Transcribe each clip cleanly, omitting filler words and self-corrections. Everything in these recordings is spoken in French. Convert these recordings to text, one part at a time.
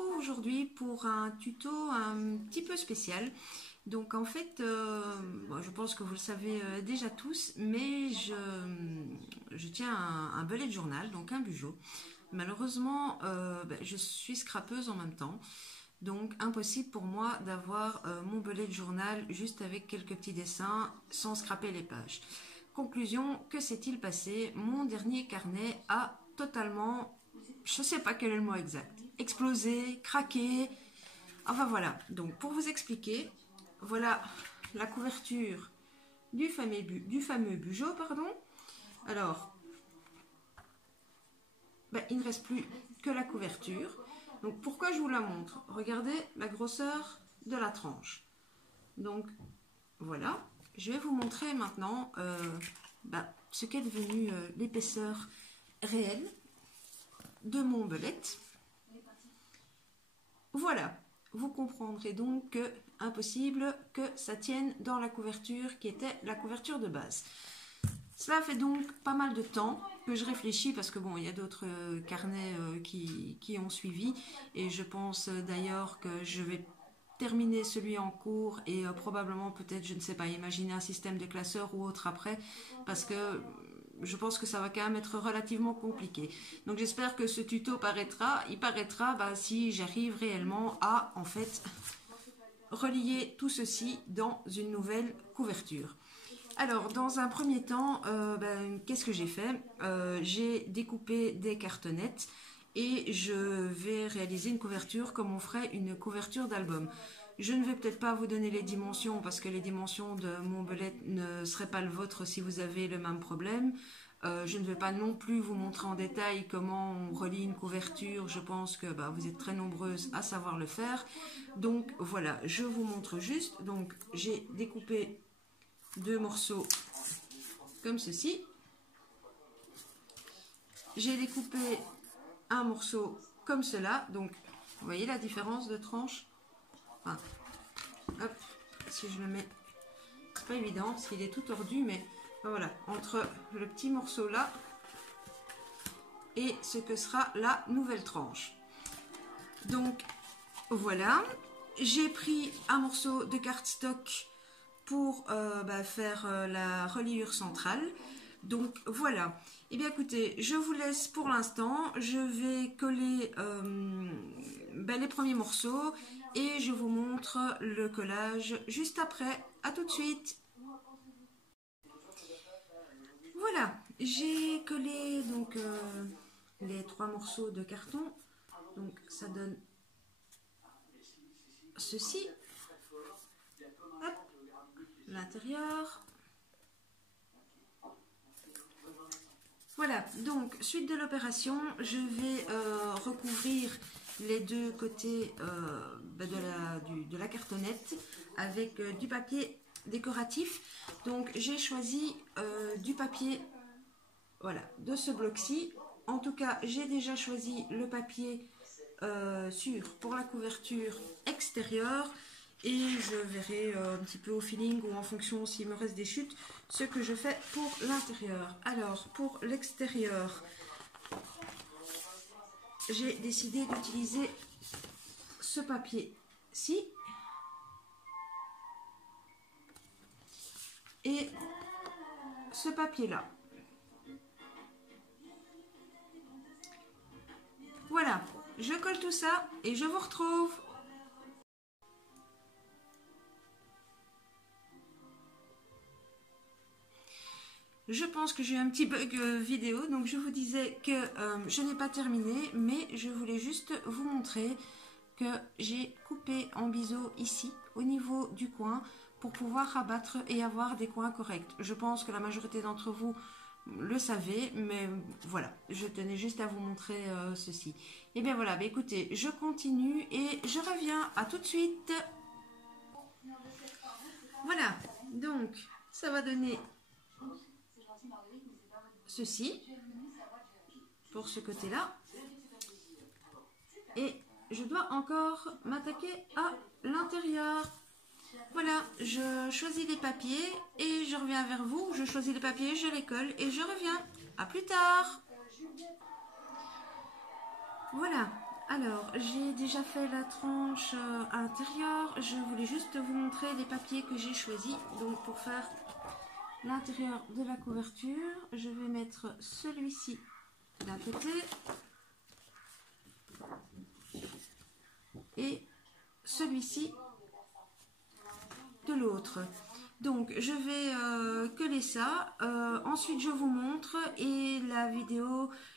retrouve aujourd'hui pour un tuto un petit peu spécial. Donc en fait, je pense que vous le savez déjà tous, mais je tiens un bullet journal, donc un bugeot. Malheureusement, je suis scrapeuse en même temps, donc impossible pour moi d'avoir mon bullet journal juste avec quelques petits dessins sans scraper les pages. Conclusion, que s'est-il passé? Mon dernier carnet a totalement, je ne sais pas quel est le mot exact, explosé, craqué, enfin voilà. Donc pour vous expliquer, voilà la couverture du fameux bugeot, pardon. Alors, il ne reste plus que la couverture. Donc pourquoi je vous la montre? Regardez la grosseur de la tranche. Donc voilà, je vais vous montrer maintenant ce qu'est devenu l'épaisseur réelle de mon belette. Voilà, vous comprendrez donc que impossible que ça tienne dans la couverture qui était la couverture de base. Cela fait donc pas mal de temps que je réfléchis parce que bon, il y a d'autres carnets qui ont suivi et je pense d'ailleurs que je vais terminer celui en cours et probablement peut-être, je ne sais pas, imaginer un système de classeur ou autre après parce que je pense que ça va quand même être relativement compliqué. Donc j'espère que ce tuto paraîtra si j'arrive réellement à en fait relier tout ceci dans une nouvelle couverture. Alors, dans un premier temps, qu'est-ce que j'ai fait? J'ai découpé des cartonnettes et je vais réaliser une couverture comme on ferait une couverture d'album. Je ne vais peut-être pas vous donner les dimensions parce que les dimensions de mon belette ne seraient pas le vôtre si vous avez le même problème. Je ne vais pas non plus vous montrer en détail comment on relie une couverture. Je pense que vous êtes très nombreuses à savoir le faire. Donc voilà, je vous montre juste. Donc j'ai découpé deux morceaux comme ceci. J'ai découpé un morceau comme cela. Donc vous voyez la différence de tranche. Enfin, hop, si je le mets, c'est pas évident parce qu'il est tout tordu, mais voilà, entre le petit morceau là et ce que sera la nouvelle tranche. Donc voilà, j'ai pris un morceau de cardstock pour faire la reliure centrale. Donc voilà, et bien écoutez, je vous laisse pour l'instant, je vais coller les premiers morceaux et je vous montre le collage juste après. À tout de suite. Voilà, j'ai collé donc les trois morceaux de carton, donc ça donne ceci. Hop, l'intérieur. Voilà, donc suite de l'opération, je vais recouvrir les deux côtés de la cartonnette avec du papier décoratif. Donc j'ai choisi du papier, voilà, de ce bloc-ci. En tout cas, j'ai déjà choisi le papier sûr pour la couverture extérieure. Et je verrai un petit peu au feeling ou en fonction s'il me reste des chutes, ce que je fais pour l'intérieur. Alors, pour l'extérieur, j'ai décidé d'utiliser ce papier-ci. Et ce papier-là. Voilà, je colle tout ça et je vous retrouve. Je pense que j'ai eu un petit bug vidéo, donc je vous disais que je n'ai pas terminé, mais je voulais juste vous montrer que j'ai coupé en biseau ici, au niveau du coin, pour pouvoir rabattre et avoir des coins corrects. Je pense que la majorité d'entre vous le savez, mais voilà, je tenais juste à vous montrer ceci. Et bien voilà, écoutez, je continue et je reviens, à tout de suite. Voilà, donc ça va donner ceci pour ce côté-là. Et je dois encore m'attaquer à l'intérieur. Voilà, je choisis les papiers et je reviens vers vous. Je choisis les papiers, je les colle et je reviens. À plus tard. Voilà, Alors, j'ai déjà fait la tranche intérieure. Je voulais juste vous montrer les papiers que j'ai choisis. Donc, pour faire l'intérieur de la couverture, je vais mettre celui-ci d'un côté et celui-ci de l'autre. Donc je vais coller ça, ensuite je vous montre et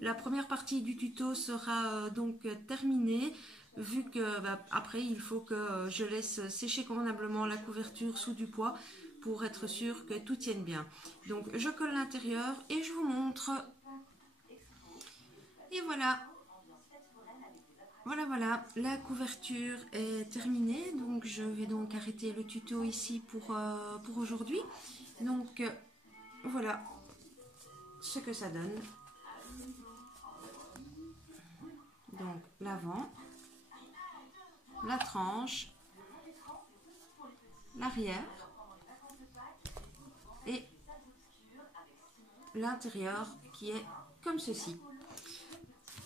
la première partie du tuto sera donc terminée, vu que après il faut que je laisse sécher convenablement la couverture sous du poids pour être sûr que tout tienne bien. Donc je colle l'intérieur et je vous montre. Et voilà. Voilà, la couverture est terminée, donc je vais donc arrêter le tuto ici pour aujourd'hui. Donc voilà ce que ça donne. Donc l'avant, la tranche, l'arrière et l'intérieur qui est comme ceci.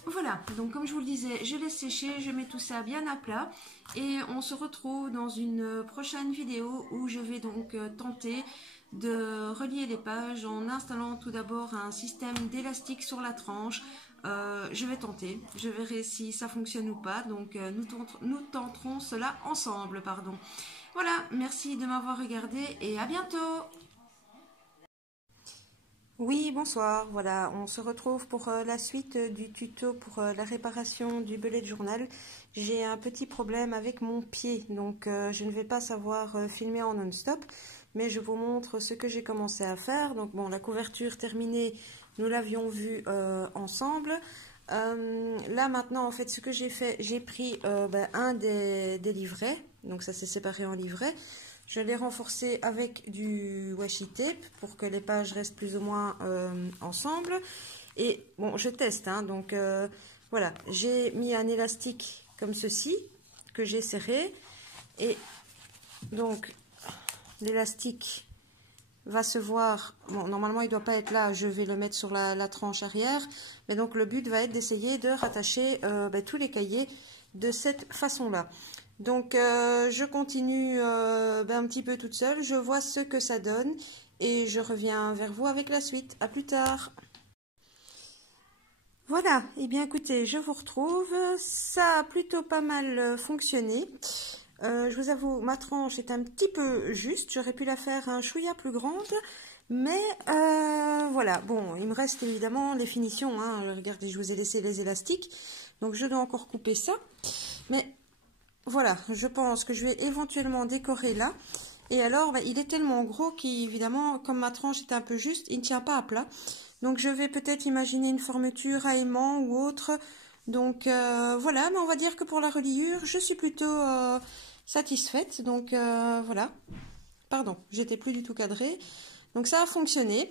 Voilà, donc comme je vous le disais, je laisse sécher, je mets tout ça bien à plat et on se retrouve dans une prochaine vidéo où je vais donc tenter de relier les pages en installant tout d'abord un système d'élastique sur la tranche. Je vais tenter, je verrai si ça fonctionne ou pas, donc nous tenterons cela ensemble, pardon. Voilà, merci de m'avoir regardé et à bientôt. Oui, bonsoir, voilà, on se retrouve pour la suite du tuto pour la réparation du bullet journal. J'ai un petit problème avec mon pied, donc je ne vais pas savoir filmer en non-stop, mais je vous montre ce que j'ai commencé à faire. Donc bon, la couverture terminée, nous l'avions vu ensemble. Là maintenant, en fait, ce que j'ai fait, j'ai pris un des livrets, donc ça s'est séparé en livrets. Je l'ai renforcé avec du washi tape pour que les pages restent plus ou moins ensemble. Et bon, je teste, hein, donc voilà, j'ai mis un élastique comme ceci que j'ai serré. Et donc, l'élastique va se voir, bon, normalement il ne doit pas être là, je vais le mettre sur la tranche arrière. Mais donc le but va être d'essayer de rattacher tous les cahiers de cette façon-là. Donc je continue un petit peu toute seule, je vois ce que ça donne et je reviens vers vous avec la suite. À plus tard. Voilà, et bien écoutez, je vous retrouve, ça a plutôt pas mal fonctionné. Je vous avoue, ma tranche est un petit peu juste, j'aurais pu la faire un chouïa plus grande, mais voilà, bon, il me reste évidemment les finitions, hein. Regardez, je vous ai laissé les élastiques, donc je dois encore couper ça, mais voilà, je pense que je vais éventuellement décorer là. Et alors, il est tellement gros qu'évidemment, comme ma tranche est un peu juste, il ne tient pas à plat. Donc, je vais peut-être imaginer une formeture à aimant ou autre. Donc, voilà, mais on va dire que pour la reliure, je suis plutôt satisfaite. Donc, voilà. Pardon, j'étais plus du tout cadrée. Donc ça a fonctionné.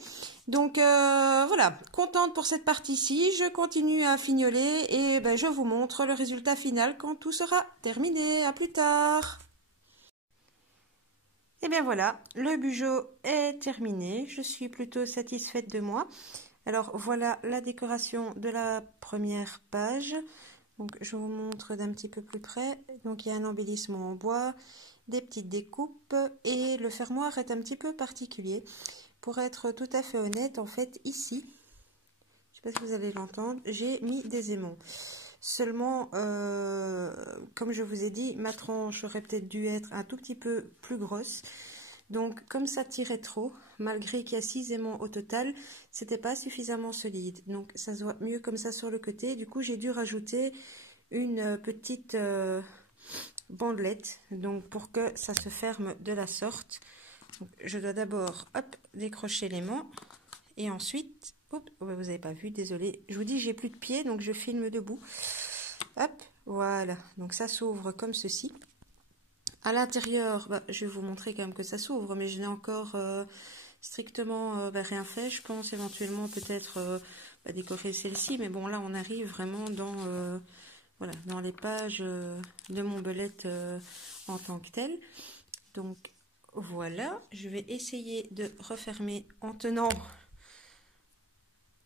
Donc voilà, contente pour cette partie-ci. Je continue à fignoler et je vous montre le résultat final quand tout sera terminé. À plus tard. Et bien voilà, le bugeot est terminé. Je suis plutôt satisfaite de moi. Alors voilà la décoration de la première page. Donc je vous montre d'un petit peu plus près. Donc il y a un embellissement en bois, des petites découpes et le fermoir est un petit peu particulier. Pour être tout à fait honnête, en fait, ici, je ne sais pas si vous allez l'entendre, j'ai mis des aimants. Seulement, comme je vous ai dit, ma tranche aurait peut-être dû être un tout petit peu plus grosse. Donc, comme ça tirait trop, malgré qu'il y a 6 aimants au total, c'était pas suffisamment solide. Donc, ça se voit mieux comme ça sur le côté. Du coup, j'ai dû rajouter une petite bandelette, donc pour que ça se ferme de la sorte. Donc, je dois d'abord décrocher l'aimant et ensuite, vous n'avez pas vu, désolé, je vous dis j'ai plus de pied donc je filme debout. Hop, voilà, donc ça s'ouvre comme ceci. À l'intérieur, je vais vous montrer quand même que ça s'ouvre, mais je n'ai encore strictement rien fait. Je pense éventuellement peut-être décorer celle-ci, mais bon là on arrive vraiment dans voilà, dans les pages de mon belette en tant que telle. Donc voilà, je vais essayer de refermer en tenant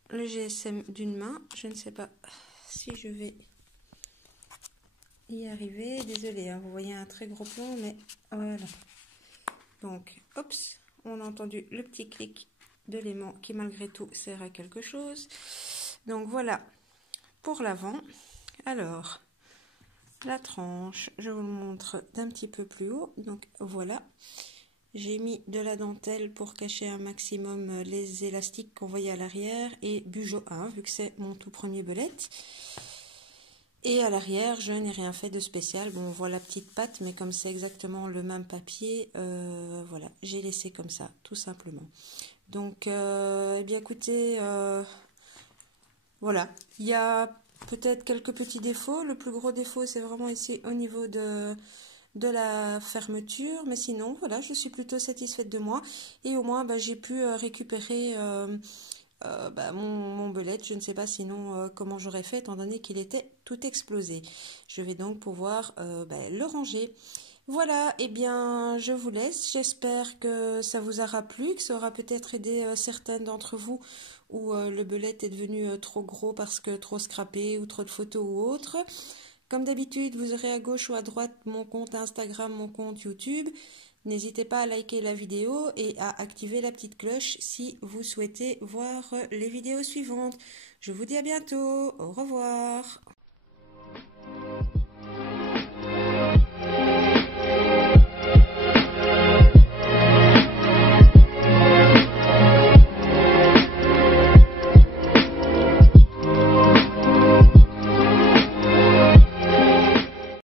le GSM d'une main. Je ne sais pas si je vais y arriver. Désolée, hein, vous voyez un très gros plomb, mais voilà. Donc, hop, on a entendu le petit clic de l'aimant qui malgré tout sert à quelque chose. Donc voilà pour l'avant. Alors, la tranche, je vous le montre d'un petit peu plus haut. Donc voilà, j'ai mis de la dentelle pour cacher un maximum les élastiques qu'on voyait à l'arrière et Bugeot 1 vu que c'est mon tout premier belette. Et à l'arrière, je n'ai rien fait de spécial. Bon, on voit la petite patte, mais comme c'est exactement le même papier, voilà, j'ai laissé comme ça, tout simplement. Donc, eh bien écoutez, voilà, il y a peut-être quelques petits défauts. Le plus gros défaut, c'est vraiment ici au niveau de la fermeture. Mais sinon, voilà, je suis plutôt satisfaite de moi. Et au moins, bah, j'ai pu récupérer mon belette. Je ne sais pas sinon comment j'aurais fait, étant donné qu'il était tout explosé. Je vais donc pouvoir le ranger. Voilà, eh bien, je vous laisse. J'espère que ça vous aura plu, que ça aura peut-être aidé certaines d'entre vous où le belette est devenu trop gros parce que trop scrappé ou trop de photos ou autre. Comme d'habitude, vous aurez à gauche ou à droite mon compte Instagram, mon compte YouTube. N'hésitez pas à liker la vidéo et à activer la petite cloche si vous souhaitez voir les vidéos suivantes. Je vous dis à bientôt. Au revoir.